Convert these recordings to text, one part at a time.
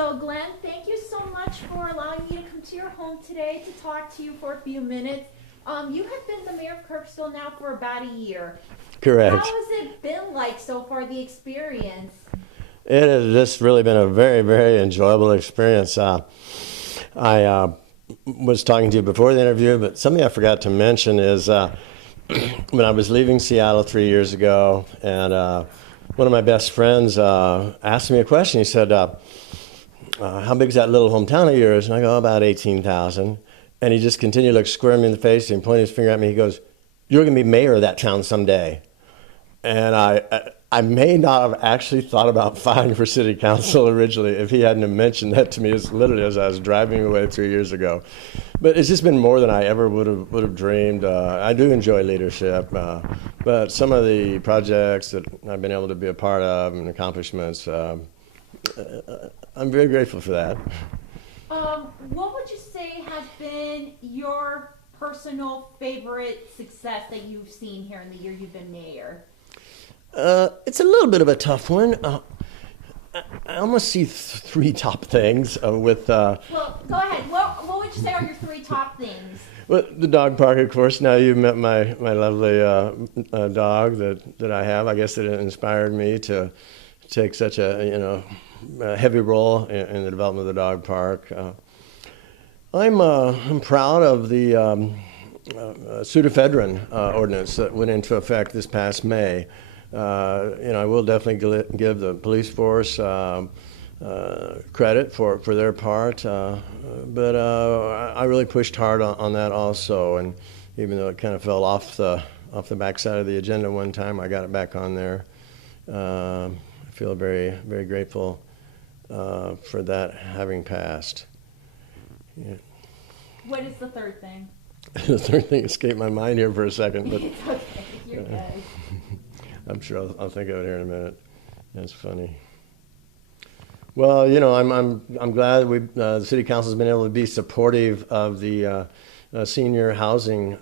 So Glenn, thank you so much for allowing me to come to your home today to talk to you for a few minutes. You have been the mayor of Kirksville now for about a year. Correct. How has it been like so far, the experience? It has just really been a very, very enjoyable experience. I was talking to you before the interview, but something I forgot to mention is when I was leaving Seattle 3 years ago, and one of my best friends asked me a question. He said, how big is that little hometown of yours? And I go, about 18,000. And he just continued to look square me in the face and pointed his finger at me. He goes, "You're going to be mayor of that town someday." And I may not have actually thought about fighting for city council originally if he hadn't have mentioned that to me as literally as I was driving away 3 years ago. But it's just been more than I ever would have dreamed. I do enjoy leadership, but some of the projects that I've been able to be a part of and accomplishments, I'm very grateful for that. What would you say has been your personal favorite success that you've seen here in the year you've been mayor? It's a little bit of a tough one. I almost see three top things with. Well, go ahead. What would you say are your three top things? Well, the dog park, of course. Now you've met my lovely dog that I have. I guess it inspired me to take such a heavy role in the development of the dog park. I'm proud of the pseudoephedrine ordinance that went into effect this past May. I will definitely give the police force credit for their part, but I really pushed hard on that also. And even though it kind of fell off the backside of the agenda one time, I got it back on there. I feel very, very grateful for that having passed. Yeah. What is the third thing? The third thing escaped my mind here for a second, but it's okay. You're good. I'm sure I'll think of it here in a minute. That's funny. Well, I'm glad the city council has been able to be supportive of the senior housing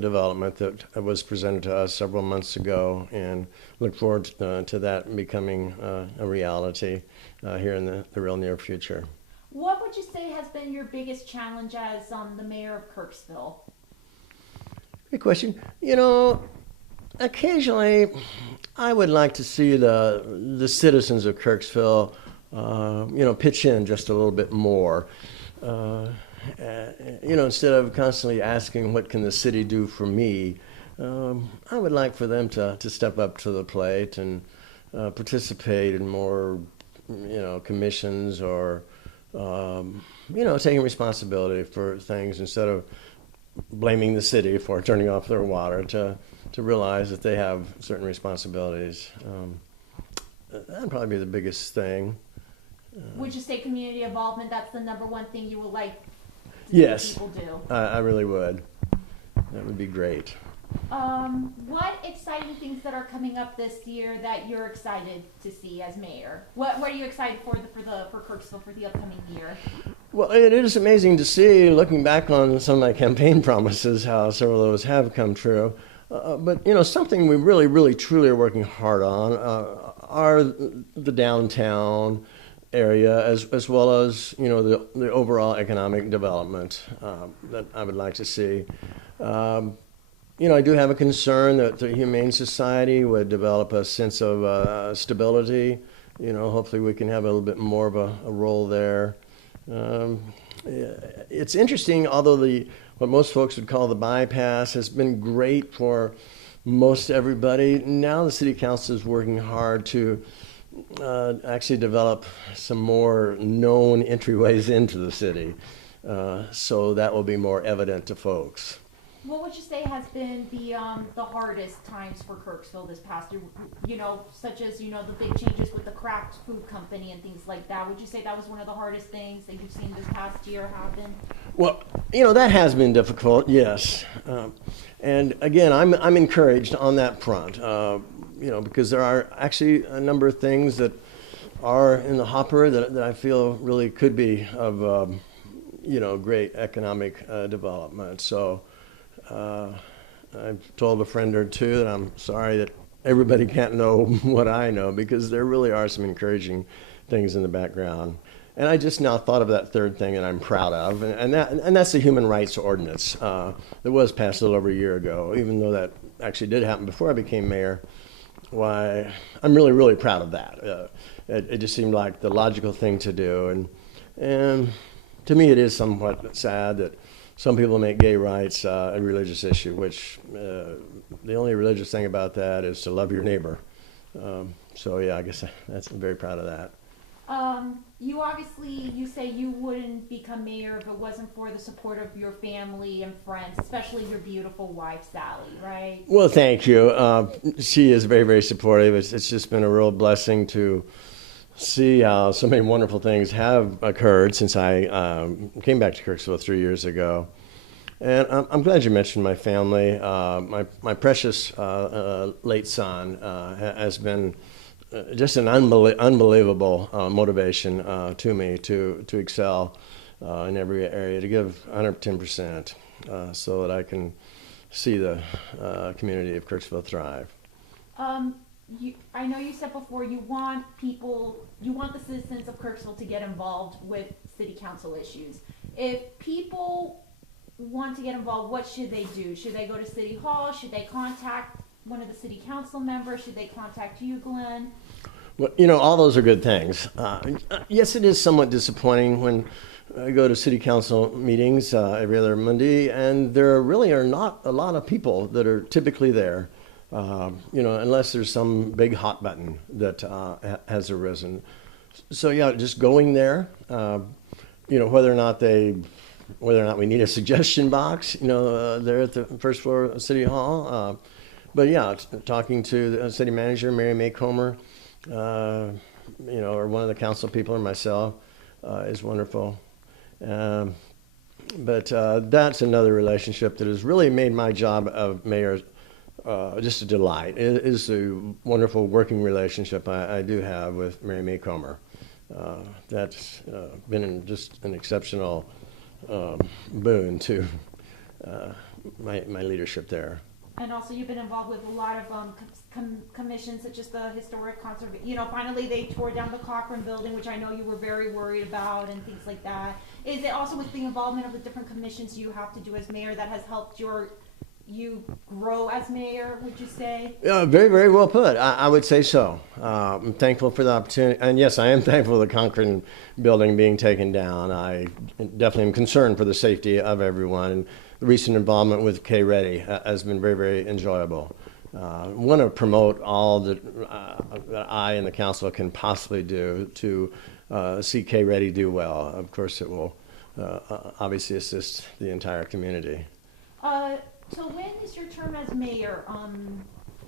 development that was presented to us several months ago, and look forward to that becoming a reality here in the real near future. What would you say has been your biggest challenge as the mayor of Kirksville? Good question. Occasionally, I would like to see the citizens of Kirksville, pitch in just a little bit more. Instead of constantly asking, what can the city do for me? I would like for them to step up to the plate and participate in more, commissions or, taking responsibility for things instead of blaming the city for turning off their water, to realize that they have certain responsibilities. That'd probably be the biggest thing. Would you say community involvement, that's the number one thing you would like to yes, see people do? I really would. That would be great. What exciting things that are coming up this year that you're excited to see as mayor? What are you excited for Kirksville for the upcoming year? Well, it is amazing to see, looking back on some of my campaign promises, how several of those have come true. But something we really, really, truly are working hard on are the downtown area, as well as the overall economic development that I would like to see. I do have a concern that the Humane Society would develop a sense of stability. Hopefully we can have a little bit more of a role there. It's interesting, although what most folks would call the bypass has been great for most everybody. Now the city council is working hard to actually develop some more known entryways into the city, so that will be more evident to folks. What would you say has been the hardest times for Kirksville this past year? Such as the big changes with the Kraft Food Company and things like that. Would you say that was one of the hardest things that you've seen this past year happen? Well, that has been difficult, yes. And again, I'm encouraged on that front, because there are actually a number of things that are in the hopper that I feel really could be of great economic development. So. I've told a friend or two that I'm sorry that everybody can't know what I know, because there really are some encouraging things in the background. And I just now thought of that third thing that I'm proud of, and that's the human rights ordinance that was passed a little over a year ago. Even though that actually did happen before I became mayor, why I'm really, really proud of that. It just seemed like the logical thing to do, and to me it is somewhat sad that some people make gay rights a religious issue, which the only religious thing about that is to love your neighbor. So yeah, I guess I'm very proud of that. You say you wouldn't become mayor if it wasn't for the support of your family and friends, especially your beautiful wife, Sally, right? Well, thank you. She is very, very supportive. It's just been a real blessing to see how so many wonderful things have occurred since I came back to Kirksville 3 years ago. And I'm glad you mentioned my family. My precious late son has been just an unbelievable motivation to me to excel in every area, to give 110%, so that I can see the community of Kirksville thrive. I know you said before you want the citizens of Kirksville to get involved with city council issues. If people want to get involved, what should they do? Should they go to City Hall? Should they contact one of the city council members? Should they contact you, Glenn? Well, all those are good things. Yes, it is somewhat disappointing when I go to city council meetings every other Monday, and there really are not a lot of people that are typically there, unless there's some big hot button that has arisen. So yeah, just going there, whether or not we need a suggestion box, there at the first floor of City Hall. But yeah, talking to the city manager, Mary May Comer, or one of the council people or myself is wonderful. But that's another relationship that has really made my job of mayor just a delight. It is a wonderful working relationship I do have with Mary May Comer. That's been just an exceptional boon to my leadership there. And also, you've been involved with a lot of commissions, such as the historic conservation. Finally they tore down the Cochran building, which I know you were very worried about, and things like that. Is it also with the involvement of the different commissions you have to do as mayor that has helped you grow as mayor, would you say? Yeah, very, very well put. I would say so. I'm thankful for the opportunity. And yes, I am thankful for the Cochran building being taken down. I definitely am concerned for the safety of everyone. And the recent involvement with K-Ready has been very, very enjoyable. Want to promote all that I and the council can possibly do to see K-Ready do well. Of course, it will obviously assist the entire community. So when is your term as mayor,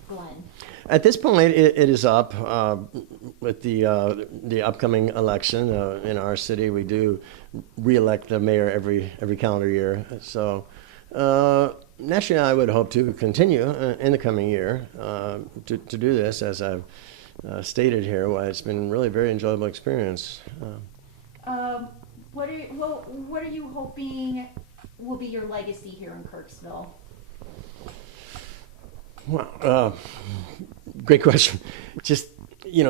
Glenn? At this point, it is up with the upcoming election in our city. We do re-elect the mayor every calendar year. So naturally, I would hope to continue in the coming year to do this, as I've stated here. Why it's been really a very enjoyable experience. What are you hoping will be your legacy here in Kirksville? Well, great question. Just,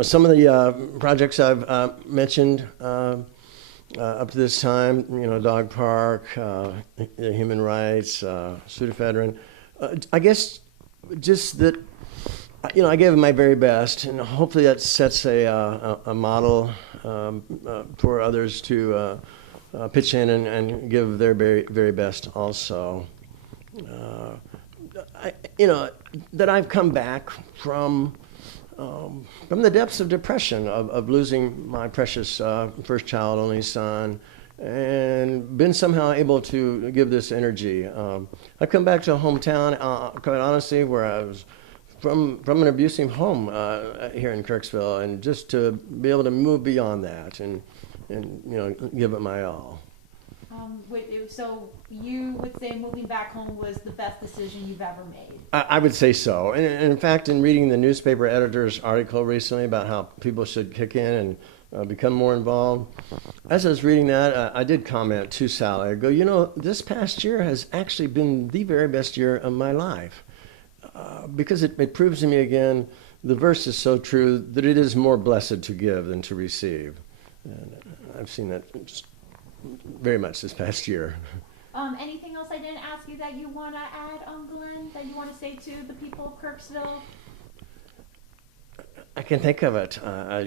some of the projects I've mentioned up to this time, dog park, human rights, pseudoephedrine. I guess just that, I gave my very best, and hopefully that sets a model for others to pitch in and give their very, very best also. That I've come back from the depths of depression of losing my precious first child, only son, and been somehow able to give this energy. I've come back to a hometown, quite honestly, where I was from an abusive home here in Kirksville, and just to be able to move beyond that and give it my all. So you would say moving back home was the best decision you've ever made? I would say so. And in fact, in reading the newspaper editor's article recently about how people should kick in and become more involved, as I was reading that, I did comment to Sally. I go, this past year has actually been the very best year of my life. Because it proves to me again, the verse is so true that it is more blessed to give than to receive. And I've seen that very much this past year. Anything else I didn't ask you that you want to add, Glenn, that you want to say to the people of Kirksville? I can think of it.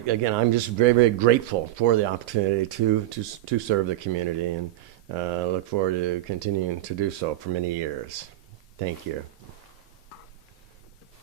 Again, I'm just very, very grateful for the opportunity to serve the community, and look forward to continuing to do so for many years. Thank you.